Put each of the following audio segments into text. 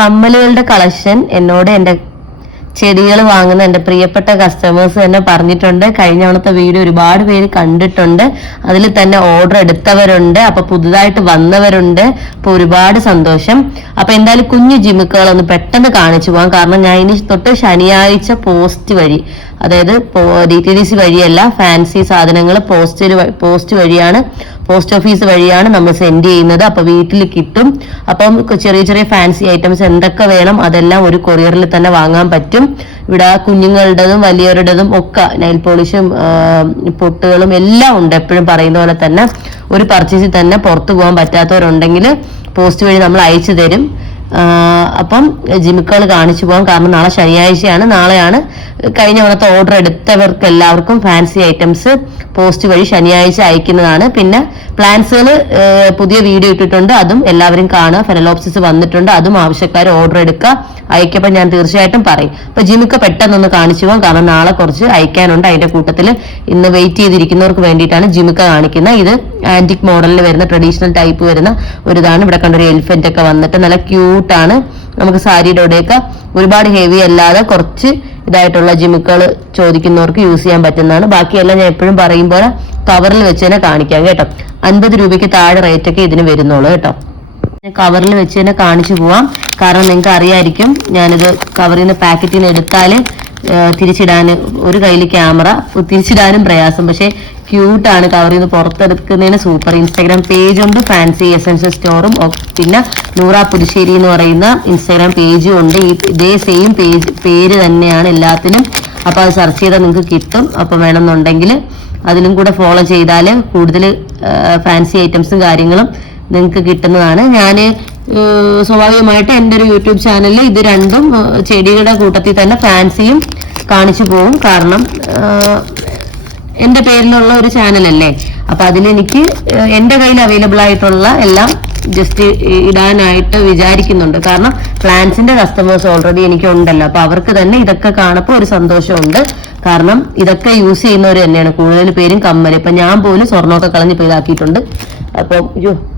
കമ്മലുകളുടെ collection എന്നോട് എന്റെ ചെടികൾ വാങ്ങുന്ന എന്റെ പ്രിയപ്പെട്ട കസ്റ്റമേഴ്സ് തന്നെ പറഞ്ഞിട്ടുണ്ട്. കഴിഞ്ഞ തവണത്തെ വീഡിയോ ഒരുപാട് പേര് കണ്ടിട്ടുണ്ട്. അതിൽ തന്നെ ഓർഡർ എടുത്തവരുണ്ട്. അപ്പൊ പുതുതായിട്ട് വന്നവരുണ്ട്. അപ്പൊ ഒരുപാട് സന്തോഷം. അപ്പൊ എന്തായാലും കുഞ്ഞു ജിമുക്കുകൾ ഒന്ന് പെട്ടെന്ന് കാണിച്ചു പോകാം. കാരണം ഞാൻ ഇനി തൊട്ട് ശനിയാഴ്ച പോസ്റ്റ് വഴി അതായത് ഡി ടി ഡി സി വഴിയല്ല ഫാൻസി സാധനങ്ങൾ പോസ്റ്റ് പോസ്റ്റ് വഴിയാണ് പോസ്റ്റ് ഓഫീസ് വഴിയാണ് നമ്മൾ സെൻഡ് ചെയ്യുന്നത്. അപ്പൊ വീട്ടിൽ കിട്ടും. അപ്പം ചെറിയ ചെറിയ ഫാൻസി ഐറ്റംസ് എന്തൊക്കെ വേണം അതെല്ലാം ഒരു കൊറിയറിൽ തന്നെ വാങ്ങാൻ പറ്റും. ഇവിടെ കുഞ്ഞുങ്ങളുടേതും വലിയവരുടേതും ഒക്കെ നൈൽ പോളിഷും പൊട്ടുകളും എല്ലാം ഉണ്ട് എപ്പോഴും പറയുന്ന പോലെ തന്നെ. ഒരു പർച്ചേസിൽ തന്നെ പുറത്തു പോകാൻ പറ്റാത്തവരുണ്ടെങ്കിൽ പോസ്റ്റ് വഴി നമ്മൾ അയച്ചു തരും. അപ്പം ജിമിക്കുകൾ കാണിച്ചു പോകാം. കാരണം നാളെ ശനിയാഴ്ചയാണ്. നാളെയാണ് കഴിഞ്ഞ തവണത്തെ ഓർഡർ എടുത്തവർക്ക് എല്ലാവർക്കും ഫാൻസി ഐറ്റംസ് പോസ്റ്റ് വഴി ശനിയാഴ്ച അയക്കുന്നതാണ്. പിന്നെ പ്ലാൻസുകൾ പുതിയ വീഡിയോ ഇട്ടിട്ടുണ്ട്. അതും എല്ലാവരും കാണുക. ഫെനലോപ്സിസ് വന്നിട്ടുണ്ട്. അതും ആവശ്യക്കാർ ഓർഡർ എടുക്കുക. അയക്കപ്പോൾ ഞാൻ തീർച്ചയായിട്ടും പറയും. അപ്പൊ ജിമിക്ക് പെട്ടെന്നൊന്ന് കാണിച്ചു പോകാം. കാരണം നാളെ കുറച്ച് അയക്കാനുണ്ട്. അതിന്റെ കൂട്ടത്തിൽ ഇന്ന് വെയിറ്റ് ചെയ്തിരിക്കുന്നവർക്ക് വേണ്ടിയിട്ടാണ് ജിമിക്ക കാണിക്കുന്നത്. ഇത് ആന്റിക് മോഡലിൽ വരുന്ന ട്രഡീഷണൽ ടൈപ്പ് വരുന്ന ഒരു ഇതാണ്. ഇവിടെ കണ്ടൊരു എലിഫന്റ് ഒക്കെ വന്നിട്ട് നല്ല ക്യൂട്ടാണ് നമുക്ക് സാരിയുടെ കൂടെയൊക്കെ ഒരുപാട് ഹെവി അല്ലാതെ കുറച്ച് ഇതായിട്ടുള്ള ജിമുക്കൾ ചോദിക്കുന്നവർക്ക് യൂസ് ചെയ്യാൻ പറ്റുന്നതാണ്. ബാക്കിയെല്ലാം ഞാൻ എപ്പോഴും പറയും പോലെ കവറിൽ വെച്ച് തന്നെ കാണിക്കാം കേട്ടോ. അൻപത് രൂപയ്ക്ക് താഴെ റേറ്റ് ഒക്കെ ഇതിന് വരുന്നുള്ളൂ കേട്ടോ. കവറിൽ വെച്ച് തന്നെ കാണിച്ചു പോവാം. കാരണം നിങ്ങൾക്ക് അറിയായിരിക്കും ഞാനിത് കവറിൽ നിന്ന് പാക്കറ്റിൽ നിന്ന് എടുത്താൽ തിരിച്ചിടാൻ ഒരു കയ്യിൽ ക്യാമറ തിരിച്ചിടാനും പ്രയാസം. പക്ഷേ ക്യൂട്ടാണ് കവറിൽ നിന്ന് പുറത്തെടുക്കുന്നതിന് സൂപ്പർ ഇൻസ്റ്റാഗ്രാം പേജ് ഉണ്ട് ഫാൻസി എസൻഷ്യൽ സ്റ്റോറും പിന്നെ നൂറ പുതുശ്ശേരി എന്ന് പറയുന്ന ഇൻസ്റ്റാഗ്രാം പേജും ഉണ്ട്. ഈ ഇതേ സെയിം പേജ് പേര് തന്നെയാണ് എല്ലാത്തിനും. അപ്പോൾ അത് സെർച്ച് ചെയ്താൽ നിങ്ങൾക്ക് കിട്ടും. അപ്പോൾ വേണമെന്നുണ്ടെങ്കിൽ അതിലും കൂടെ ഫോളോ ചെയ്താൽ കൂടുതൽ ഫാൻസി ഐറ്റംസും കാര്യങ്ങളും നിങ്ങൾക്ക് കിട്ടുന്നതാണ്. ഞാൻ സ്വാഭാവികമായിട്ട് എന്റെ ഒരു യൂട്യൂബ് ചാനലിൽ ഇത് രണ്ടും ചെടികളുടെ കൂട്ടത്തിൽ തന്നെ ഫാൻസിയും കാണിച്ചു പോകും കാരണം എന്റെ പേരിലുള്ള ഒരു ചാനലല്ലേ? അപ്പൊ അതിലെനിക്ക് എന്റെ കയ്യിൽ അവൈലബിൾ ആയിട്ടുള്ള എല്ലാം ജസ്റ്റ് ഇടാനായിട്ട് വിചാരിക്കുന്നുണ്ട്. കാരണം പ്ലാന്റ്സിന്റെ കസ്റ്റമേഴ്സ് ഓൾറെഡി എനിക്ക് ഉണ്ടല്ലോ അപ്പൊ അവർക്ക് തന്നെ ഇതൊക്കെ കാണുമ്പോൾ ഒരു സന്തോഷമുണ്ട്. കാരണം ഇതൊക്കെ യൂസ് ചെയ്യുന്നവർ തന്നെയാണ് കൂടുതൽ പേരും കമ്മൽ ഇപ്പൊ ഞാൻ പോലും സ്വർണമൊക്കെ കളഞ്ഞിപ്പോ ഇതാക്കിയിട്ടുണ്ട്. അപ്പൊ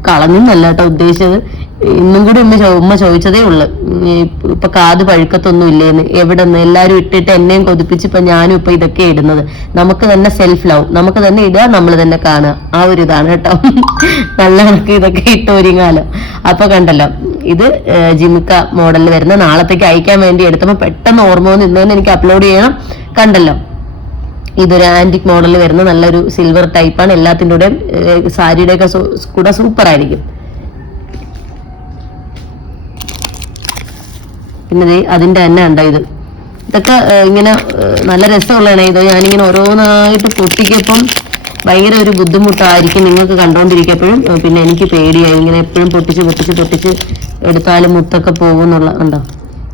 കളഞ്ഞെന്നല്ല കേട്ടോ ഉദ്ദേശിച്ചത്. ഇന്നും കൂടി ഉമ്മ ഉമ്മ ചോദിച്ചതേ ഉള്ളു. ഇപ്പ- കാത് പഴുക്കത്തൊന്നും ഇല്ലേന്ന്. എവിടെ നിന്ന് എല്ലാരും ഇട്ടിട്ട് എന്നെയും കൊതിപ്പിച്ച് ഇപ്പൊ ഞാനും ഇപ്പൊ ഇതൊക്കെ ഇടുന്നത്. നമുക്ക് തന്നെ സെൽഫ് ലവ് നമുക്ക് തന്നെ ഇടുക നമ്മൾ തന്നെ കാണുക. ആ ഒരു ഇതാണ് കേട്ടോ. നല്ല നമുക്ക് ഇതൊക്കെ ഇട്ട് ഒരുങ്ങാലോ. അപ്പൊ കണ്ടല്ലോ ഇത് ജിമിക്ക മോഡലിൽ വരുന്ന നാളത്തേക്ക് അയക്കാൻ വേണ്ടി എടുത്തപ്പോ പെട്ടെന്ന് ഓർമ്മ വന്ന് ഇന്ന് തന്നെ എനിക്ക് അപ്ലോഡ് ചെയ്യണം. കണ്ടല്ലോ ഇതൊരു ആന്റിക് മോഡലിൽ വരുന്ന നല്ലൊരു സിൽവർ ടൈപ്പാണ് എല്ലാത്തിന്റെ കൂടെ സാരിയുടെ ഒക്കെ കൂടെ സൂപ്പർ ആയിരിക്കും. പിന്നെ അതിന്റെ തന്നെ ഉണ്ട് ഇത്? ഇതൊക്കെ ഇങ്ങനെ നല്ല രസമുള്ളതാണ്. ഇത് ഞാനിങ്ങനെ ഓരോന്നായിട്ട് പൊട്ടിക്കപ്പം ഭയങ്കര ഒരു ബുദ്ധിമുട്ടായിരിക്കും നിങ്ങൾക്ക് കണ്ടോണ്ടിരിക്കപ്പോഴും ഏഹ്, പിന്നെ എനിക്ക് പേടിയായി. ഇങ്ങനെ എപ്പോഴും പൊട്ടിച്ച് പൊട്ടിച്ച് പൊട്ടിച്ച് എടുത്താലും മുത്തൊക്കെ പോകുന്നുള്ള ഉണ്ടോ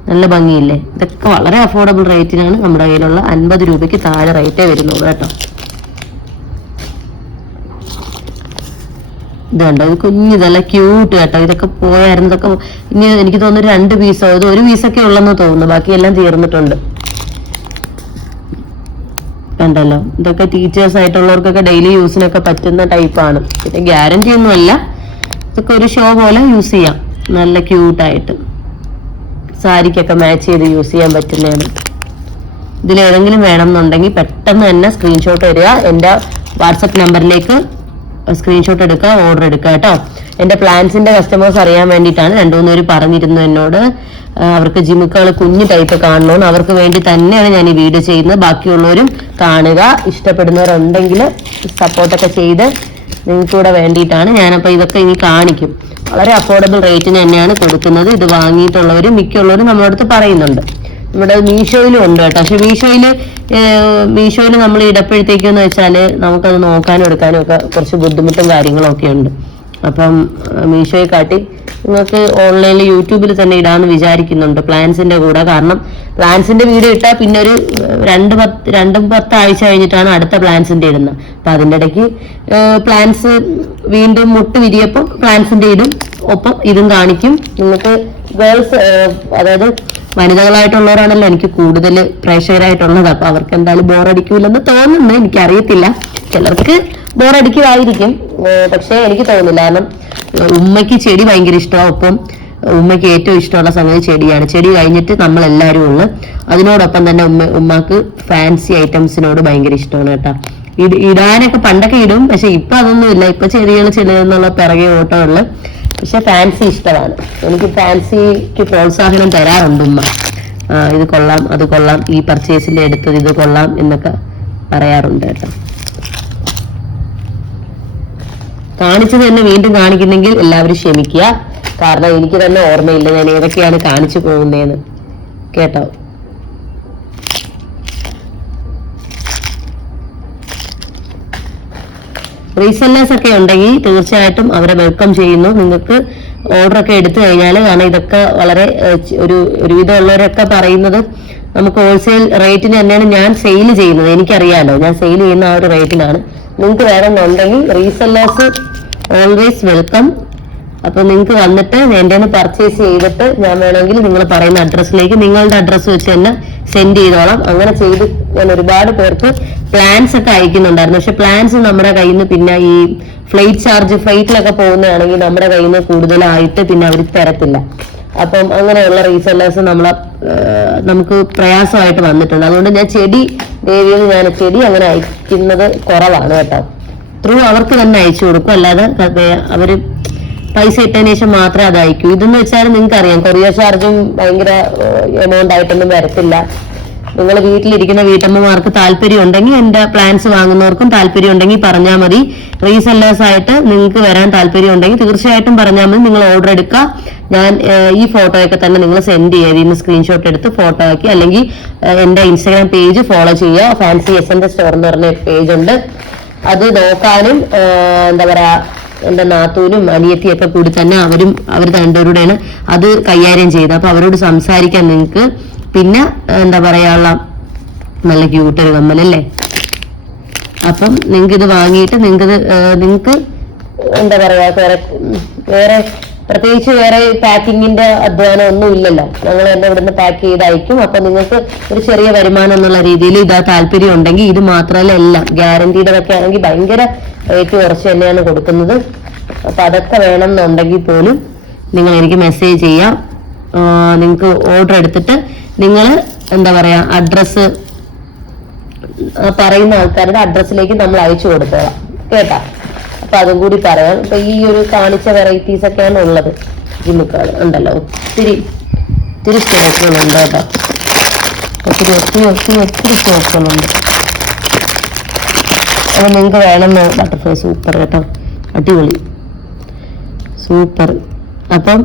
നല്ല ഭംഗിയില്ലേ? ഇതൊക്കെ വളരെ അഫോർഡബിൾ റേറ്റിനാണ് നമ്മുടെ കയ്യിലുള്ള അൻപത് രൂപയ്ക്ക് താഴെ റേറ്റേ വരുന്നുള്ളൂ കേട്ടോ. ഇത് കണ്ടോ ഇത് കുഞ്ഞു ഇതല്ല ക്യൂട്ട് കേട്ടോ. ഇതൊക്കെ പോയായിരുന്നു. ഇതൊക്കെ ഇനി എനിക്ക് തോന്നുന്നു രണ്ട് പീസോ ഇത് ഒരു പീസൊക്കെ ഉള്ളെന്ന് തോന്നുന്നു. ബാക്കിയെല്ലാം തീർന്നിട്ടുണ്ട്. കണ്ടല്ലോ. ഇതൊക്കെ ടീച്ചേഴ്സ് ആയിട്ടുള്ളവർക്കൊക്കെ ഡെയിലി യൂസിനൊക്കെ പറ്റുന്ന ടൈപ്പാണ് പിന്നെ ഗ്യാരണ്ടി ഒന്നുമല്ല ഇതൊക്കെ ഒരു ഷോ പോലെ യൂസ് ചെയ്യാം. നല്ല ക്യൂട്ടായിട്ട് സാരിക്കൊക്കെ മാച്ച് ചെയ്ത് യൂസ് ചെയ്യാൻ പറ്റുന്നതാണ്. ഇതിലേതെങ്കിലും വേണം എന്നുണ്ടെങ്കിൽ പെട്ടെന്ന് തന്നെ സ്ക്രീൻഷോട്ട് വരിക. എന്റെ വാട്സപ്പ് നമ്പറിലേക്ക് സ്ക്രീൻഷോട്ട് എടുക്കുക ഓർഡർ എടുക്കുക കേട്ടോ. എന്റെ പ്ലാൻസിന്റെ കസ്റ്റമേഴ്സ് അറിയാൻ വേണ്ടിയിട്ടാണ് രണ്ടു മൂന്ന് പേര് പറഞ്ഞിരുന്നു എന്നോട് അവർക്ക് ജിമുക്കുകൾ കുഞ്ഞു ടൈപ്പ് കാണണമെന്ന് അവർക്ക് വേണ്ടി തന്നെയാണ് ഞാൻ ഈ വീഡിയോ ചെയ്യുന്നത്. ബാക്കിയുള്ളവരും കാണുക. ഇഷ്ടപ്പെടുന്നവരുണ്ടെങ്കിൽ സപ്പോർട്ടൊക്കെ ചെയ്ത് നിങ്ങൾക്ക് കൂടെ വേണ്ടിയിട്ടാണ്. ഞാനപ്പോൾ ഇതൊക്കെ ഇനി കാണിക്കും. വളരെ അഫോർഡബിൾ റേറ്റിന് തന്നെയാണ് കൊടുക്കുന്നത്. ഇത് വാങ്ങിയിട്ടുള്ളവരും മിക്കുള്ളവരും നമ്മളടുത്ത് പറയുന്നുണ്ട്. നമ്മുടെ മീഷോയിലും ഉണ്ട് കേട്ടോ. പക്ഷെ മീഷോയിൽ മീഷോയിൽ നമ്മൾ ഇടപ്പോഴത്തേക്കെന്ന് വെച്ചാൽ നമുക്കത് നോക്കാനും എടുക്കാനും ഒക്കെ കുറച്ച് ബുദ്ധിമുട്ടും കാര്യങ്ങളും ഒക്കെ ഉണ്ട്. അപ്പം മീഷോയെ കാട്ടി നിങ്ങൾക്ക് ഓൺലൈനിൽ യൂട്യൂബിൽ തന്നെ ഇടാന്ന് വിചാരിക്കുന്നുണ്ട് പ്ലാൻസിന്റെ കൂടെ. കാരണം പ്ലാൻസിന്റെ വീഡിയോ ഇട്ടാൽ പിന്നെ ഒരു രണ്ട് പത്ത് രണ്ടും പത്ത് ആഴ്ച കഴിഞ്ഞിട്ടാണ് അടുത്ത പ്ലാൻസിന്റെ ഇടുന്നത്. അപ്പൊ അതിന്റെ ഇടയ്ക്ക് പ്ലാൻസ് വീണ്ടും മുട്ട് വിരിയപ്പം പ്ലാൻസിന്റെ ഇടും. ഒപ്പം ഇതും കാണിക്കും. നിങ്ങൾക്ക് ഗേൾസ് അതായത് വനിതകളായിട്ടുള്ളവരാണല്ലോ എനിക്ക് കൂടുതൽ പ്രേക്ഷകരായിട്ടുള്ളത്. അപ്പൊ അവർക്ക് എന്തായാലും ബോറടിക്കൂലെന്ന് തോന്നുന്നു. എനിക്കറിയത്തില്ല. ചിലർക്ക് ബോറടിക്കുമായിരിക്കും പക്ഷേ എനിക്ക് തോന്നുന്നില്ല. കാരണം ഉമ്മയ്ക്ക് ചെടി ഭയങ്കര ഇഷ്ടമാണ്. ഒപ്പം ഉമ്മയ്ക്ക് ഏറ്റവും ഇഷ്ടമുള്ള സംഗതി ചെടിയാണ്. ചെടി കഴിഞ്ഞിട്ട് നമ്മൾ എല്ലാവരും ഉള്ളു. അതിനോടൊപ്പം തന്നെ ഉമ്മ ഉമ്മക്ക് ഫാൻസി ഐറ്റംസിനോട് ഭയങ്കര ഇഷ്ടമാണ് കേട്ടോ. ഇടാനൊക്കെ പണ്ടൊക്കെ ഇടും. പക്ഷെ ഇപ്പൊ അതൊന്നും ഇല്ല ഇപ്പൊ ചെടികൾ ചെടിയെന്നുള്ള പിറകെ ഓട്ടമുള്ളു പക്ഷെ ഫാൻസി ഇഷ്ടമാണ്. എനിക്ക് ഫാൻസിക്ക് പ്രോത്സാഹനം തരാറുണ്ട് ഉമ്മ. ഇത് കൊള്ളാം അത് കൊള്ളാം ഈ പർച്ചേസിന്റെ എടുത്തത് ഇത് കൊള്ളാം എന്നൊക്കെ പറയാറുണ്ട് കേട്ടോ. കാണിച്ചത് തന്നെ വീണ്ടും കാണിക്കുന്നെങ്കിൽ എല്ലാവരും ക്ഷമിക്കുക. കാരണം എനിക്ക് തന്നെ ഓർമ്മയില്ല ഞാൻ ഏതൊക്കെയാണ് കാണിച്ചു പോകുന്നതെന്ന് കേട്ടോ? റീസെല്ലേഴ്സ് ഒക്കെ ഉണ്ടെങ്കിൽ തീർച്ചയായിട്ടും അവരെ വെൽക്കം ചെയ്യുന്നു. നിങ്ങൾക്ക് ഓർഡർ ഒക്കെ എടുത്തു കഴിഞ്ഞാൽ കാരണം ഇതൊക്കെ വളരെ ഒരു ഒരുവിധം ഉള്ളവരൊക്കെ പറയുന്നത് നമുക്ക് ഹോൾസെയിൽ റേറ്റിന് തന്നെയാണ് ഞാൻ സെയിൽ ചെയ്യുന്നത്. എനിക്കറിയാലോ ഞാൻ സെയിൽ ചെയ്യുന്ന ആ ഒരു റേറ്റിനാണ് നിങ്ങൾക്ക് വേണമെന്നുണ്ടെങ്കിൽ റീസെല്ലേഴ്സ് ഓൾവേസ് വെൽക്കം അപ്പൊ നിങ്ങൾക്ക് വന്നിട്ട് എന്റെ പർച്ചേസ് ചെയ്തിട്ട് ഞാൻ വേണമെങ്കിൽ നിങ്ങൾ പറയുന്ന അഡ്രസ്സിലേക്ക് നിങ്ങളുടെ അഡ്രസ്സ് വെച്ച് തന്നെ സെൻഡ് ചെയ്തോളാം. അങ്ങനെ ചെയ്ത് ഞാൻ ഒരുപാട് പേർക്ക് പ്ലാൻസ് ഒക്കെ അയക്കുന്നുണ്ടായിരുന്നു. പക്ഷെ പ്ലാൻസ് നമ്മുടെ കയ്യിൽ നിന്ന് പിന്നെ ഈ ഫ്ലൈറ്റ് ചാർജ് ഫ്ലൈറ്റിലൊക്കെ പോകുന്നതാണെങ്കിൽ നമ്മുടെ കയ്യിൽ നിന്ന് കൂടുതലായിട്ട് പിന്നെ അവർ തരത്തില്ല. അപ്പം അങ്ങനെയുള്ള റീസെല്ലേഴ്സ് നമ്മളെ നമുക്ക് പ്രയാസമായിട്ട് വന്നിട്ടുണ്ട്. അതുകൊണ്ട് ഞാൻ ചെടി ദേവിയിൽ ഞാൻ ചെടി അങ്ങനെ അയക്കുന്നത് കുറവാണ് കേട്ടോ. ത്രൂ അവർക്ക് തന്നെ അയച്ചു കൊടുക്കും. അല്ലാതെ അവർ പൈസ ഇട്ടതിന് ശേഷം മാത്രമേ അത് അയക്കൂ ഇതെന്ന് വെച്ചാൽ നിങ്ങൾക്ക് അറിയാം കൊറിയർ ചാർജും ഭയങ്കര എമൗണ്ട് ആയിട്ടൊന്നും വരത്തില്ല. നിങ്ങൾ വീട്ടിലിരിക്കുന്ന വീട്ടമ്മമാർക്ക് താല്പര്യം ഉണ്ടെങ്കിൽ എന്റെ പ്ലാൻസ് വാങ്ങുന്നവർക്കും താല്പര്യം ഉണ്ടെങ്കിൽ പറഞ്ഞാൽ മതി. റീസെല്ലേഴ്സ് ആയിട്ട് നിങ്ങൾക്ക് വരാൻ താല്പര്യം ഉണ്ടെങ്കിൽ തീർച്ചയായിട്ടും പറഞ്ഞാൽ മതി. നിങ്ങൾ ഓർഡർ എടുക്കുക. ഞാൻ ഈ ഫോട്ടോയൊക്കെ തന്നെ നിങ്ങൾ സെൻഡ് ചെയ്യുക. ഇതിന് സ്ക്രീൻഷോട്ട് എടുത്ത് ഫോട്ടോ ആക്കി. അല്ലെങ്കിൽ എന്റെ ഇൻസ്റ്റാഗ്രാം പേജ് ഫോളോ ചെയ്യുക. ഫാൻസി എസ് എന്റെ സ്റ്റോർ എന്ന് പറഞ്ഞ പേജ് ഉണ്ട്. അത് നോക്കാനും എന്താ പറയാ എന്റെ നാത്തൂനും അനിയത്തിയും ഒക്കെ കൂടി തന്നെ അവരും അവർ രണ്ടുപേരുടെയാണ് അത് കൈകാര്യം ചെയ്തത്. അപ്പൊ അവരോട് സംസാരിക്കാൻ നിങ്ങൾക്ക് പിന്നെ എന്താ പറയാനുള്ള നല്ല ക്യൂട്ടൊരു കമ്മലല്ലേ? അപ്പം നിങ്ങൾക്ക് ഇത് വാങ്ങിയിട്ട് നിങ്ങൾക്ക് ഇത് നിങ്ങൾക്ക് എന്താ പറയാ വേറെ പ്രത്യേകിച്ച് വേറെ പാക്കിങ്ങിന്റെ അധ്വാനം ഒന്നും ഇല്ലല്ലോ. ഞങ്ങൾ തന്നെ ഇവിടുന്ന് പാക്ക് ചെയ്ത് അയക്കും. അപ്പൊ നിങ്ങൾക്ക് ഒരു ചെറിയ വരുമാനം എന്നുള്ള രീതിയിൽ ഇതാ താല്പര്യം ഉണ്ടെങ്കിൽ ഇത് മാത്രമല്ല എല്ലാം. ഗ്യാരണ്ടീഡൊക്കെ ആണെങ്കിൽ ഭയങ്കര റേറ്റ് കുറച്ച് തന്നെയാണ് കൊടുക്കുന്നത്. അപ്പൊ അതൊക്കെ വേണം എന്നുണ്ടെങ്കിൽ പോലും നിങ്ങൾ എനിക്ക് മെസ്സേജ് ചെയ്യാം. നിങ്ങൾക്ക് ഓർഡർ എടുത്തിട്ട് നിങ്ങൾ എന്താ പറയാ അഡ്രസ്സ് പറയുന്ന ആൾക്കാരുടെ അഡ്രസ്സിലേക്ക് നമ്മൾ അയച്ചു കൊടുത്തോളാം. കേട്ടാ? അപ്പൊ അതും കൂടി പറയാം. ഇപ്പൊ ഈ ഒരു കാണിച്ച വെറൈറ്റീസ് ഒക്കെയാണ് ഉള്ളത്. ജിമ്മുക്കാട് ഉണ്ടല്ലോ. ഒത്തിരി ഒത്തിരി സ്റ്റോക്കുകളുണ്ട് കേട്ടോ. ഒത്തിരി ഒത്തിരി ഒത്തിരി ഒത്തിരി സ്റ്റോക്കുകളുണ്ട് അപ്പൊ നിങ്ങൾക്ക് വേണമെന്ന് ബട്ടർഫ്ലൈ സൂപ്പർ കേട്ടോ. അടിപൊളി. സൂപ്പർ അപ്പം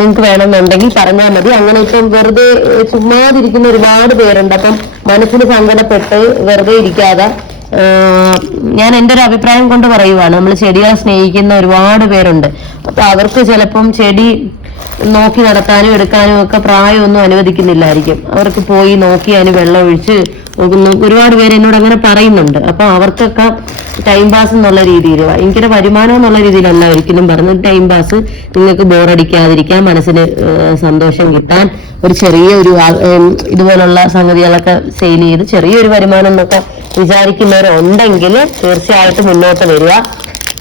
നിങ്ങൾക്ക് വേണമെന്നുണ്ടെങ്കിൽ പറഞ്ഞാൽ മതി. അങ്ങനെ ഇപ്പം വെറുതെ ചുമ്മാതിരിക്കുന്ന ഒരുപാട് പേരുണ്ട്. അപ്പം മനസ്സിന് സങ്കടപ്പെട്ട് വെറുതെ ഇരിക്കാതെ ഞാൻ എന്റെ ഒരു അഭിപ്രായം കൊണ്ട് പറയുവാണ്. നമ്മൾ ചെടികളെ സ്നേഹിക്കുന്ന ഒരുപാട് പേരുണ്ട്. അപ്പൊ അവർക്ക് ചിലപ്പം ചെടി നോക്കി നടത്താനും എടുക്കാനും ഒക്കെ പ്രായമൊന്നും അനുവദിക്കുന്നില്ലായിരിക്കും. അവർക്ക് പോയി നോക്കി അതിന് വെള്ളം ഒഴിച്ച്. ഒരുപാട് പേര് എന്നോട് അങ്ങനെ പറയുന്നുണ്ട്. അപ്പൊ അവർക്കൊക്കെ ടൈം പാസ് എന്നുള്ള രീതിയിൽ ഭയങ്കര വരുമാനം എന്നുള്ള രീതിയിലല്ല ഒരിക്കലും പറഞ്ഞത് ടൈം പാസ് നിങ്ങൾക്ക് ബോറടിക്കാതിരിക്കാൻ മനസ്സിന് സന്തോഷം കിട്ടാൻ ഒരു ചെറിയ ഒരു ഇതുപോലുള്ള സംഗതികളൊക്കെ സെയിൽ ചെയ്ത് ചെറിയൊരു വരുമാനം എന്നൊക്കെ വിചാരിക്കുന്നവരുണ്ടെങ്കിൽ തീർച്ചയായിട്ടും മുന്നോട്ട് വരിക.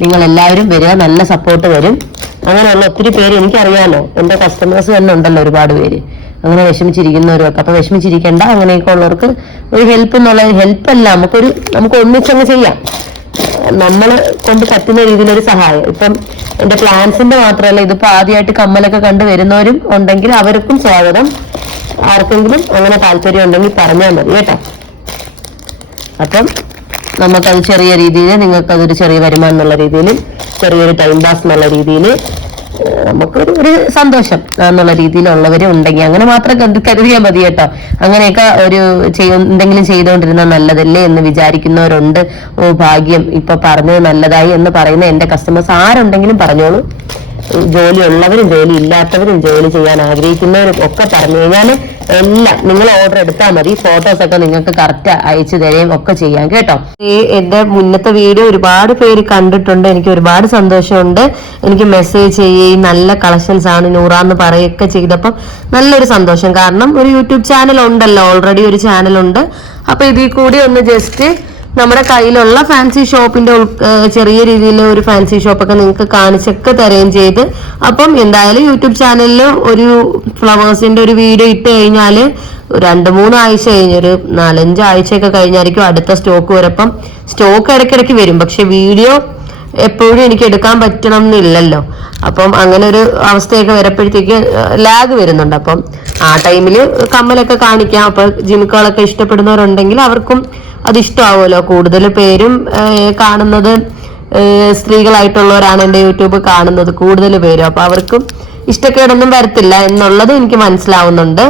നിങ്ങൾ എല്ലാവരും വരിക നല്ല സപ്പോർട്ട് വരും. അങ്ങനെയുള്ള ഒത്തിരി പേര് എനിക്കറിയാലോ. എന്റെ കസ്റ്റമേഴ്സ് തന്നെ ഉണ്ടല്ലോ ഒരുപാട് പേര്. അങ്ങനെ വിഷമിച്ചിരിക്കുന്നവരൊക്കെ. അപ്പൊ വിഷമിച്ചിരിക്കേണ്ട. അങ്ങനെയൊക്കെ ഉള്ളവർക്ക് ഒരു ഹെൽപ്പ് എന്നുള്ള ഹെൽപ്പ് അല്ല. നമുക്കൊരു നമുക്ക് ഒന്നിച്ചങ്ങ് ചെയ്യാം. നമ്മൾ കൊണ്ട് പറ്റുന്ന രീതിയിലൊരു സഹായം. ഇപ്പം എന്റെ പ്ലാൻസിന്റെ മാത്രമല്ല ഇതിപ്പോ ആദ്യമായിട്ട് കമ്മലൊക്കെ കണ്ടു വരുന്നവരും ഉണ്ടെങ്കിൽ അവർക്കും സ്വാഗതം. ആർക്കെങ്കിലും അങ്ങനെ താല്പര്യം ഉണ്ടെങ്കിൽ പറഞ്ഞാൽ മതി കേട്ടോ. അപ്പം നമുക്കത് ചെറിയ രീതിയിൽ നിങ്ങൾക്കതൊരു ചെറിയ വരുമാനം എന്നുള്ള രീതിയിൽ ചെറിയൊരു ടൈം പാസ് എന്നുള്ള രീതിയിൽ നമുക്കൊരു ഒരു സന്തോഷം എന്നുള്ള രീതിയിലുള്ളവരും ഉണ്ടെങ്കിൽ അങ്ങനെ മാത്രം കരുതി കരുതിയാൽ മതി കേട്ടോ. അങ്ങനെയൊക്കെ ഒരു എന്തെങ്കിലും ചെയ്തുകൊണ്ടിരുന്ന നല്ലതല്ലേ എന്ന് വിചാരിക്കുന്നവരുണ്ട്. ഓ ഭാഗ്യം ഇപ്പൊ പറഞ്ഞത് നല്ലതായി എന്ന് പറയുന്ന എന്റെ കസ്റ്റമേഴ്സ് ആരുണ്ടെങ്കിലും പറഞ്ഞോളൂ. ജോലി ഉള്ളവരും ജോലി ഇല്ലാത്തവരും ജോലി ചെയ്യാൻ ആഗ്രഹിക്കുന്നവരും ഒക്കെ പറഞ്ഞു കഴിഞ്ഞാൽ എല്ലാം നിങ്ങൾ ഓർഡർ എടുത്താൽ മതി. ഫോട്ടോസ് ഒക്കെ നിങ്ങൾക്ക് കറക്റ്റ് അയച്ചു തരുകയും ഒക്കെ ചെയ്യാം കേട്ടോ. ഈ എന്റെ മുന്നത്തെ വീഡിയോ ഒരുപാട് പേര് കണ്ടിട്ടുണ്ട്. എനിക്ക് ഒരുപാട് സന്തോഷമുണ്ട്. എനിക്ക് മെസ്സേജ് ചെയ്യുകയും നല്ല കളക്ഷൻസ് ആണ് നൂറാന്ന് പറയുകയൊക്കെ ചെയ്തപ്പം നല്ലൊരു സന്തോഷം. കാരണം ഒരു യൂട്യൂബ് ചാനൽ ഉണ്ടല്ലോ. ഓൾറെഡി ഒരു ചാനൽ ഉണ്ട്. അപ്പൊ ഇതിൽ കൂടി ഒന്ന് ജസ്റ്റ് നമ്മുടെ കയ്യിലുള്ള ഫാൻസി ഷോപ്പിന്റെ ചെറിയ രീതിയിൽ ഒരു ഫാൻസി ഷോപ്പൊക്കെ നിങ്ങൾക്ക് കാണിച്ചൊക്കെ തരുകയും ചെയ്ത്. അപ്പം എന്തായാലും യൂട്യൂബ് ചാനലിൽ ഒരു ഫ്ലവേഴ്സിന്റെ ഒരു വീഡിയോ ഇട്ട് കഴിഞ്ഞാൽ രണ്ട് മൂന്ന് ആഴ്ച കഴിഞ്ഞ് ഒരു നാലഞ്ച് ആഴ്ചയൊക്കെ കഴിഞ്ഞായിരിക്കും അടുത്ത സ്റ്റോക്ക് വരപ്പം സ്റ്റോക്ക് ഇടയ്ക്കിടയ്ക്ക് വരും. പക്ഷെ വീഡിയോ എപ്പോഴും എനിക്ക് എടുക്കാൻ പറ്റണം എന്നില്ലല്ലോ അപ്പം അങ്ങനെ ഒരു അവസ്ഥയൊക്കെ വരപ്പോഴത്തേക്ക് ലാഗ് വരുന്നുണ്ട്. അപ്പം ആ ടൈമിൽ കമ്മലൊക്കെ കാണിക്കാം. അപ്പൊ ജിമുക്കുകളൊക്കെ ഇഷ്ടപ്പെടുന്നവരുണ്ടെങ്കിൽ അവർക്കും അത് ഇഷ്ടമാവുമല്ലോ കൂടുതൽ പേരും കാണുന്നത് സ്ത്രീകളായിട്ടുള്ളവരാണ് എന്റെ യൂട്യൂബ് കാണുന്നത് കൂടുതൽ പേരും. അപ്പൊ അവർക്കും ഇഷ്ടക്കേടൊന്നും വരത്തില്ല എന്നുള്ളത് എനിക്ക് മനസ്സിലാവുന്നുണ്ട്.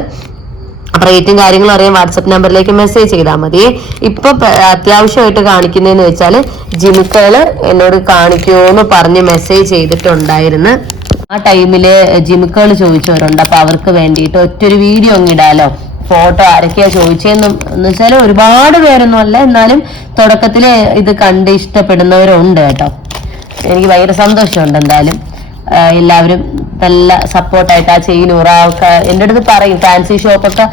അപ്പൊ റേറ്റും കാര്യങ്ങളും അറിയാൻ വാട്സപ്പ് നമ്പറിലേക്ക് മെസ്സേജ് ചെയ്താൽ മതി. ഇപ്പൊ അത്യാവശ്യമായിട്ട് കാണിക്കുന്നതെന്ന് വെച്ചാൽ ജിമുക്കൾ എന്നോട് കാണിക്കുമോന്ന് പറഞ്ഞ് മെസ്സേജ് ചെയ്തിട്ടുണ്ടായിരുന്നു. ആ ടൈമിൽ ജിമുക്കൾ ചോദിച്ചവരുണ്ട്. അപ്പൊ അവർക്ക് വേണ്ടിയിട്ട് ഒറ്റൊരു വീഡിയോ അങ്ങിടാലോ ഫോട്ടോ ആരൊക്കെയാ ചോദിച്ചതെന്നും എന്ന് വെച്ചാൽ ഒരുപാട് പേരൊന്നും അല്ല. എന്നാലും തുടക്കത്തിൽ ഇത് കണ്ട് ഇഷ്ടപ്പെടുന്നവരുണ്ട് കേട്ടോ. എനിക്ക് ഭയങ്കര സന്തോഷമുണ്ട് എന്തായാലും. എല്ലാവരും നല്ല സപ്പോർട്ടായിട്ട് ആ ചെയിനൂറ എന്റെ അടുത്ത് പറയും ഫാൻസി ഷോപ്പൊക്കെ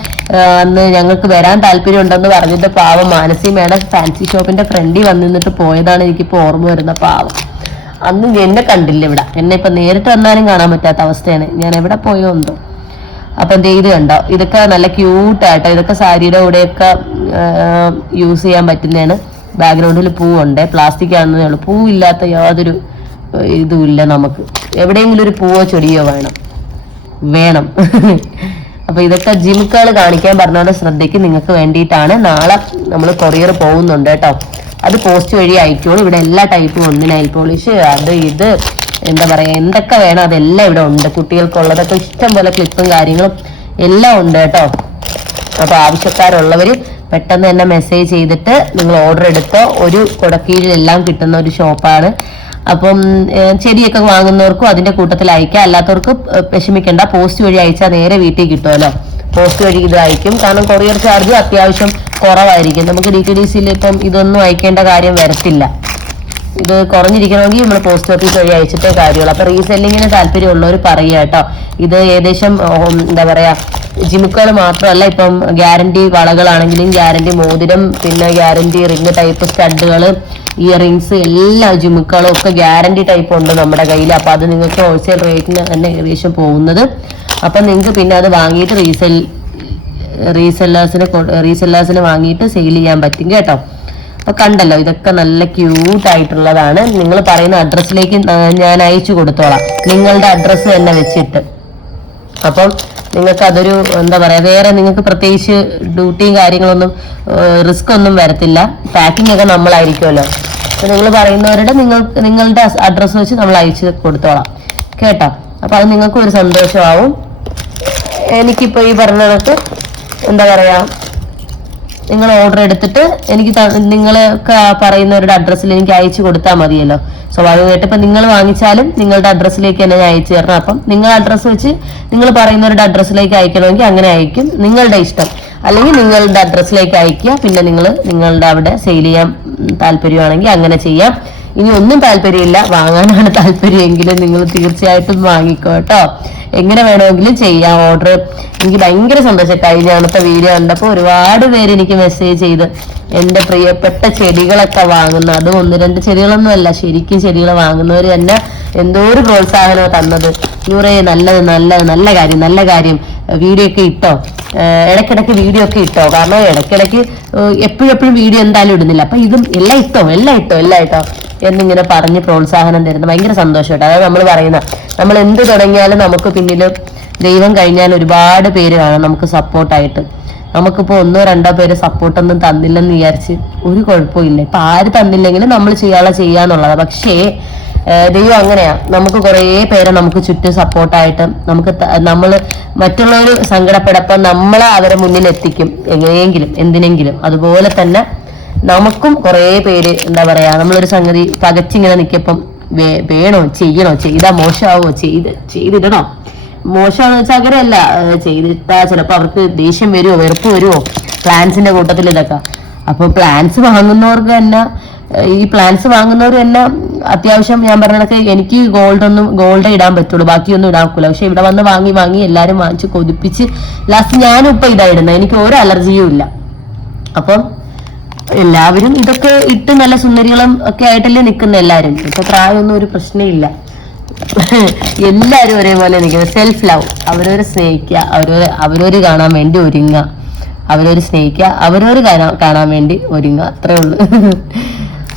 അന്ന് ഞങ്ങൾക്ക് വരാൻ താല്പര്യം ഉണ്ടെന്ന് പറഞ്ഞിട്ട് പാവം മാനസി മേഡം ഫാൻസി ഷോപ്പിന്റെ ഫ്രണ്ടിൽ വന്നിട്ട് പോയതാണ് എനിക്കിപ്പോൾ ഓർമ്മ വരുന്ന പാവം. അന്ന് എന്നെ കണ്ടില്ല ഇവിടെ. എന്നെ ഇപ്പൊ നേരിട്ട് വന്നാലും കാണാൻ പറ്റാത്ത അവസ്ഥയാണ്. ഞാൻ എവിടെ പോയോ എന്തോ. അപ്പൊ എന്ത് ചെയ്ത് കണ്ടോ? ഇതൊക്കെ നല്ല ക്യൂട്ടായിട്ടോ ഇതൊക്കെ സാരിയുടെ കൂടെയൊക്കെ യൂസ് ചെയ്യാൻ പറ്റുന്നതാണ്. ബാക്ക്ഗ്രൗണ്ടിൽ പൂവുണ്ട്. പ്ലാസ്റ്റിക് ആണെന്നേ ഉള്ളൂ. പൂവില്ലാത്ത യാതൊരു ഇതുമില്ല നമുക്ക്. എവിടെയെങ്കിലും ഒരു പൂവോ ചെടിയോ വേണം. വേണം. അപ്പൊ ഇതൊക്കെ ജിമുക്കുകൾ കാണിക്കാൻ പറഞ്ഞോണ്ട് ശ്രദ്ധയ്ക്ക് നിങ്ങൾക്ക് വേണ്ടിയിട്ടാണ്. നാളെ നമ്മൾ കൊറിയർ പോകുന്നുണ്ട് കേട്ടോ. അത് പോസ്റ്റ് വഴി അയക്കോളൂ ഇവിടെ എല്ലാ ടൈപ്പും ഉണ്ട് നൈൽ പോളിഷ് അത് ഇത് എന്താ പറയാ എന്തൊക്കെ വേണം അതെല്ലാം ഇവിടെ ഉണ്ട്. കുട്ടികൾക്കുള്ളതൊക്കെ ഇഷ്ടം പോലെ ക്ലിപ്പും കാര്യങ്ങളും എല്ലാം ഉണ്ട് കേട്ടോ. അപ്പൊ ആവശ്യക്കാരുള്ളവര് പെട്ടെന്ന് തന്നെ മെസ്സേജ് ചെയ്തിട്ട് നിങ്ങൾ ഓർഡർ എടുത്തോ ഒരു കുടക്കീഴിലെല്ലാം കിട്ടുന്ന ഒരു ഷോപ്പാണ് അപ്പം ചെടിയൊക്കെ വാങ്ങുന്നവർക്കും അതിന്റെ കൂട്ടത്തിൽ അയക്കാം. അല്ലാത്തവർക്ക് വിഷമിക്കണ്ട. പോസ്റ്റ് വഴി അയച്ചാൽ നേരെ വീട്ടിൽ കിട്ടുമല്ലോ പോസ്റ്റ് വഴി ഇത് അയക്കും. കാരണം കൊറിയർ ചാർജ് അത്യാവശ്യം കുറവായിരിക്കും. നമുക്ക് ഡി ടി ഡി സിയിൽ ഇപ്പം ഇതൊന്നും അയക്കേണ്ട കാര്യം വരത്തില്ല. ഇത് കുറഞ്ഞിരിക്കണമെങ്കിൽ നമ്മൾ പോസ്റ്റ് ഓഫീസ് വഴി അയച്ചിട്ടേ കാര്യമുള്ളൂ. അപ്പൊ റീസെല്ലിങ്ങിന് താല്പര്യമുള്ളവർ പറയുക കേട്ടോ. ഇത് ഏകദേശം എന്താ പറയാ ജിമുക്കുകൾ മാത്രമല്ല ഇപ്പം ഗ്യാരണ്ടി വളകളാണെങ്കിലും ഗ്യാരണ്ടി മോതിരം പിന്നെ ഗ്യാരണ്ടി റിംഗ് ടൈപ്പ് സ്റ്റഡുകൾ ഇയറിങ്സ് എല്ലാ ജിമുക്കുകളും ഒക്കെ ഗ്യാരണ്ടി ടൈപ്പ് ഉണ്ട് നമ്മുടെ കയ്യിൽ അപ്പൊ അത് നിങ്ങൾക്ക് ഹോൾസെയിൽ റേറ്റിന് തന്നെ ഏകദേശം പോകുന്നത്. അപ്പൊ നിങ്ങൾക്ക് പിന്നെ അത് വാങ്ങിയിട്ട് റീസെൽ റീസെല്ലേഴ്സിന് റീസെല്ലേഴ്സിന് വാങ്ങിയിട്ട് സെയിൽ ചെയ്യാൻ പറ്റും കേട്ടോ. അപ്പൊ കണ്ടല്ലോ ഇതൊക്കെ നല്ല ക്യൂട്ട് ആയിട്ടുള്ളതാണ്. നിങ്ങൾ പറയുന്ന അഡ്രസ്സിലേക്ക് ഞാൻ അയച്ചു കൊടുത്തോളാം. നിങ്ങളുടെ അഡ്രസ്സ് തന്നെ വെച്ചിട്ട്. അപ്പം നിങ്ങൾക്ക് അതൊരു എന്താ പറയാ വേറെ നിങ്ങൾക്ക് പ്രത്യേകിച്ച് ഡ്യൂട്ടിയും കാര്യങ്ങളൊന്നും റിസ്ക് ഒന്നും വരത്തില്ല. പാക്കിംഗ് ഒക്കെ നമ്മളായിരിക്കുമല്ലോ. അപ്പൊ നിങ്ങൾ പറയുന്നവരുടെ നിങ്ങൾ നിങ്ങളുടെ അഡ്രസ്സ് വെച്ച് നമ്മൾ അയച്ചു കൊടുത്തോളാം. കേട്ടോ? അപ്പൊ അത് നിങ്ങൾക്കും ഒരു സന്തോഷമാവും. എനിക്കിപ്പോ ഈ പറഞ്ഞ എന്താ പറയാ നിങ്ങൾ ഓർഡർ എടുത്തിട്ട് എനിക്ക് നിങ്ങൾ പറയുന്നവരുടെ അഡ്രസ്സിൽ എനിക്ക് അയച്ചു കൊടുത്താൽ മതിയല്ലോ. സ്വാഭാവികമായിട്ട് ഇപ്പം നിങ്ങൾ വാങ്ങിച്ചാലും നിങ്ങളുടെ അഡ്രസ്സിലേക്ക് തന്നെ ഞാൻ അയച്ചു തരണം. അപ്പം നിങ്ങൾ അഡ്രസ്സ് വെച്ച് നിങ്ങൾ പറയുന്നവരുടെ അഡ്രസ്സിലേക്ക് അയക്കണമെങ്കിൽ അങ്ങനെ അയക്കും. നിങ്ങളുടെ ഇഷ്ടം. അല്ലെങ്കിൽ നിങ്ങളുടെ അഡ്രസ്സിലേക്ക് അയക്കുക. പിന്നെ നിങ്ങൾ നിങ്ങളുടെ അവിടെ സെയിൽ ചെയ്യാൻ താല്പര്യമാണെങ്കിൽ അങ്ങനെ ചെയ്യാം. ഇനി ഒന്നും താല്പര്യമില്ല. വാങ്ങാനാണ് താല്പര്യമെങ്കിൽ നിങ്ങൾ തീർച്ചയായിട്ടും വാങ്ങിക്കോ കേട്ടോ. എങ്ങനെ വേണമെങ്കിലും ചെയ്യാം ഓർഡർ എനിക്ക് ഭയങ്കര സന്തോഷം. കഴിഞ്ഞ അന്നത്തെ വീഡിയോ കണ്ടപ്പോൾ ഒരുപാട് പേര് എനിക്ക് മെസ്സേജ് ചെയ്ത്. എന്റെ പ്രിയപ്പെട്ട ചെടികളൊക്കെ വാങ്ങുന്ന. അതും ഒന്ന് രണ്ട് ചെടികളൊന്നും അല്ല ശരിക്കും ചെടികൾ വാങ്ങുന്നവർ തന്നെ എന്തോ ഒരു പ്രോത്സാഹനമാണ് തന്നത്. നൂറേ നല്ലത് നല്ലത് നല്ല കാര്യം നല്ല കാര്യം. വീഡിയോ ഒക്കെ ഇട്ടോ? ഇടയ്ക്കിടയ്ക്ക് വീഡിയോ ഒക്കെ ഇട്ടോ? കാരണം ഇടയ്ക്കിടയ്ക്ക് എപ്പോഴും എപ്പോഴും വീഡിയോ എന്തായാലും ഇടുന്നില്ല. അപ്പൊ ഇതും എല്ലാം ഇട്ടോ? എല്ലാം ഇട്ടോ? എല്ലാം ഇട്ടോ? എന്നിങ്ങനെ പറഞ്ഞ് പ്രോത്സാഹനം തരുന്നത് ഭയങ്കര സന്തോഷമായിട്ട് അതാണ് നമ്മൾ പറയുന്ന നമ്മൾ എന്ത് തുടങ്ങിയാലും നമുക്ക് പിന്നിൽ ദൈവം കഴിഞ്ഞാൽ ഒരുപാട് പേര് കാണാം നമുക്ക് സപ്പോർട്ടായിട്ട്. നമുക്കിപ്പോൾ ഒന്നോ രണ്ടോ പേര് സപ്പോർട്ടൊന്നും തന്നില്ലെന്ന് വിചാരിച്ച് ഒരു കുഴപ്പമില്ല ഇപ്പം ആര് തന്നില്ലെങ്കിലും നമ്മൾ ചെയ്യാനുള്ള ചെയ്യാന്നുള്ളതാണ് പക്ഷേ ദൈവം അങ്ങനെയാണ് നമുക്ക് കുറേ പേരെ നമുക്ക് ചുറ്റും സപ്പോർട്ടായിട്ട് നമുക്ക് നമ്മൾ മറ്റുള്ളവർ സങ്കടപ്പെടപ്പം നമ്മളെ അവരെ മുന്നിൽ എത്തിക്കും എങ്ങനെയെങ്കിലും എന്തിനെങ്കിലും. അതുപോലെ തന്നെ നമുക്കും കുറേ പേര് എന്താ പറയാ നമ്മളൊരു സംഗതി പകച്ചിങ്ങനെ നിൽക്കപ്പം വേണോ ചെയ്യണോ ചെയ്താ മോശമാവോ ചെയ്ത് ചെയ്തിടണോ? മോശമാണെന്ന് വെച്ചാൽ അങ്ങനെയല്ല ചെയ്തിട്ടാ ചിലപ്പോ അവർക്ക് ദേഷ്യം വരുമോ വെറുപ്പ് വരുമോ പ്ലാൻസിന്റെ കൂട്ടത്തിൽ ഇതൊക്കെ. അപ്പൊ പ്ലാൻസ് വാങ്ങുന്നവർക്ക് തന്നെ ഈ പ്ലാൻസ് വാങ്ങുന്നവർ തന്നെ അത്യാവശ്യം ഞാൻ പറഞ്ഞതൊക്കെ എനിക്ക് ഗോൾഡ് ഒന്നും ഗോൾഡ് ഇടാൻ പറ്റുള്ളൂ ബാക്കിയൊന്നും ഇടാൻ പറ്റില്ല പക്ഷെ ഇവിടെ വന്ന് വാങ്ങി വാങ്ങി എല്ലാരും വാങ്ങിച്ച് കൊതിപ്പിച്ച് ലാസ്റ്റ് ഞാനും ഇപ്പൊ ഇതായിരുന്നു എനിക്ക് ഒരു അലർജിയും ഇല്ല. അപ്പം എല്ലാവരും ഇതൊക്കെ ഇട്ട് നല്ല സുന്ദരികളും ഒക്കെ ആയിട്ടല്ലേ നിൽക്കുന്ന എല്ലാരും ഇപ്പൊ പ്രായമൊന്നും ഒരു പ്രശ്നമില്ല. എല്ലാരും ഒരേപോലെ നിൽക്കുന്നത് സെൽഫ് ലവ് അവരവരെ സ്നേഹിക്കുക അവരവരെ അവരവര് കാണാൻ വേണ്ടി ഒരുങ്ങുക. അവരവര് സ്നേഹിക്കുക അവരവര് കാണാൻ വേണ്ടി ഒരുങ്ങുക. അത്രേ ഉള്ളൂ.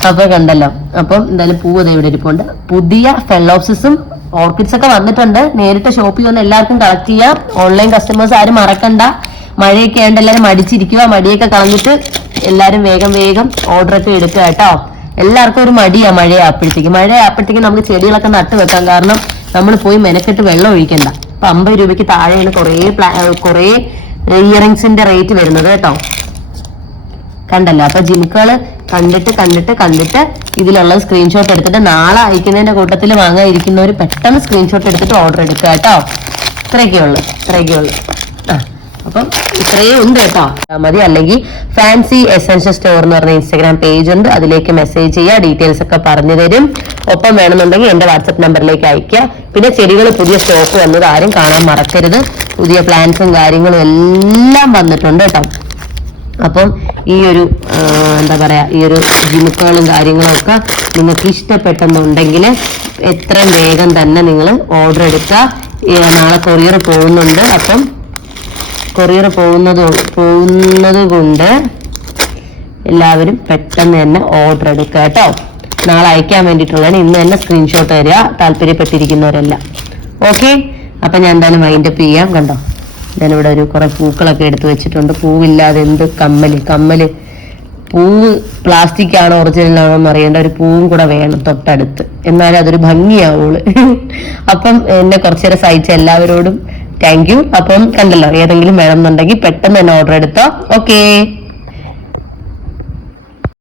അപ്പൊ കണ്ടല്ലോ. അപ്പം എന്തായാലും പൂവ് ഇവിടെ ഇരിപ്പുണ്ട്. പുതിയ ഫെലോപ്സിസും ഓർക്കിഡ്സ് ഒക്കെ വന്നിട്ടുണ്ട്. നേരിട്ട് ഷോപ്പിൽ വന്ന് എല്ലാവർക്കും കളക്ട് ചെയ്യാം. ഓൺലൈൻ കസ്റ്റമേഴ്സ് ആരും മറക്കണ്ട. മഴയൊക്കെ ആയതുകൊണ്ട് എല്ലാവരും മടിച്ചിരിക്കുക. മടിയൊക്കെ കളഞ്ഞിട്ട് എല്ലാരും വേഗം വേഗം ഓർഡർ ഒക്കെ എടുക്കുക കേട്ടോ. എല്ലാവർക്കും ഒരു മടിയാ മഴയായപ്പോഴത്തേക്ക്. മഴയായപ്പോഴത്തേക്ക് നമുക്ക് ചെടികളൊക്കെ നട്ട് വെക്കാം. കാരണം നമ്മൾ പോയി മെനക്കെട്ട് വെള്ളം ഒഴിക്കണ്ട. അപ്പൊ അമ്പത് രൂപയ്ക്ക് താഴെയാണ് കുറേ കുറേ ഇയറിങ്സിന്റെ റേറ്റ് വരുന്നത് കേട്ടോ. കണ്ടല്ലോ? അപ്പൊ ജിമുക്കുകൾ കണ്ടിട്ട് കണ്ടിട്ട് കണ്ടിട്ട് ഇതിലുള്ള സ്ക്രീൻഷോട്ട് എടുത്തിട്ട് നാളെ അയക്കുന്നതിന്റെ കൂട്ടത്തിൽ വാങ്ങാതിരിക്കുന്നവർ പെട്ടെന്ന് സ്ക്രീൻഷോട്ട് എടുത്തിട്ട് ഓർഡർ എടുക്കുക കേട്ടോ. ഇത്രയൊക്കെ ഉള്ളു ഇത്രയൊക്കെ ഉള്ളു ആ. അപ്പം ഇത്രയേ ഉണ്ട് കേട്ടോ. മതി. അല്ലെങ്കിൽ ഫാൻസി എസൻഷ്യൽ സ്റ്റോർ എന്ന് പറഞ്ഞ ഇൻസ്റ്റാഗ്രാം പേജ് ഉണ്ട്. അതിലേക്ക് മെസ്സേജ് ചെയ്യുക. ഡീറ്റെയിൽസ് ഒക്കെ പറഞ്ഞു തരും. ഒപ്പം വേണമെന്നുണ്ടെങ്കിൽ എന്റെ വാട്സപ്പ് നമ്പറിലേക്ക് അയക്കുക പിന്നെ ചെടികൾ പുതിയ സ്റ്റോക്ക് വന്നത് ആരും കാണാൻ മറക്കരുത്. പുതിയ പ്ലാന്റ്സും കാര്യങ്ങളും എല്ലാം വന്നിട്ടുണ്ട് കേട്ടോ. അപ്പം ഈ ഒരു എന്താ പറയാ ഈ ഒരു ജിമുക്കുകളും കാര്യങ്ങളും ഒക്കെ നിങ്ങൾക്ക് ഇഷ്ടപ്പെട്ടെന്നുണ്ടെങ്കിൽ എത്രയും വേഗം തന്നെ നിങ്ങൾ ഓർഡർ എടുക്കുക. നാളെ കൊറിയർ പോകുന്നുണ്ട്. അപ്പം കൊറിയർ പോകുന്നത് പോകുന്നത് കൊണ്ട് എല്ലാവരും പെട്ടെന്ന് തന്നെ ഓർഡർ എടുക്കുക കേട്ടോ. നാളെ അയക്കാൻ വേണ്ടിയിട്ടുള്ളതാണ്. ഇന്ന് തന്നെ സ്ക്രീൻഷോട്ട് തരിക. താല്പര്യപ്പെട്ടിരിക്കുന്നവരെല്ലാം. ഓക്കെ അപ്പൊ ഞാൻ എന്തായാലും മൈൻഡ് അപ്പ് ചെയ്യാം. കണ്ടോ? ഞാനിവിടെ ഒരു കുറെ പൂക്കളൊക്കെ എടുത്തു വെച്ചിട്ടുണ്ട്. പൂവില്ലാതെ എന്ത് കമ്മൽ? കമ്മൽ പൂവ് പ്ലാസ്റ്റിക് ആണോ ഒറിജിനൽ ആണോ എന്ന് അറിയേണ്ട ഒരു പൂവും കൂടെ വേണം തൊട്ടടുത്ത്. എന്നാലും അതൊരു ഭംഗിയാവുള്ളു. അപ്പം എന്നെ കുറച്ചേരം സഹിച്ച എല്ലാവരോടും താങ്ക് യു. അപ്പം കണ്ടല്ലോ ഏതെങ്കിലും വേണമെന്നുണ്ടെങ്കിൽ പെട്ടെന്ന് തന്നെ ഓർഡർ എടുത്തോ. ഓക്കേ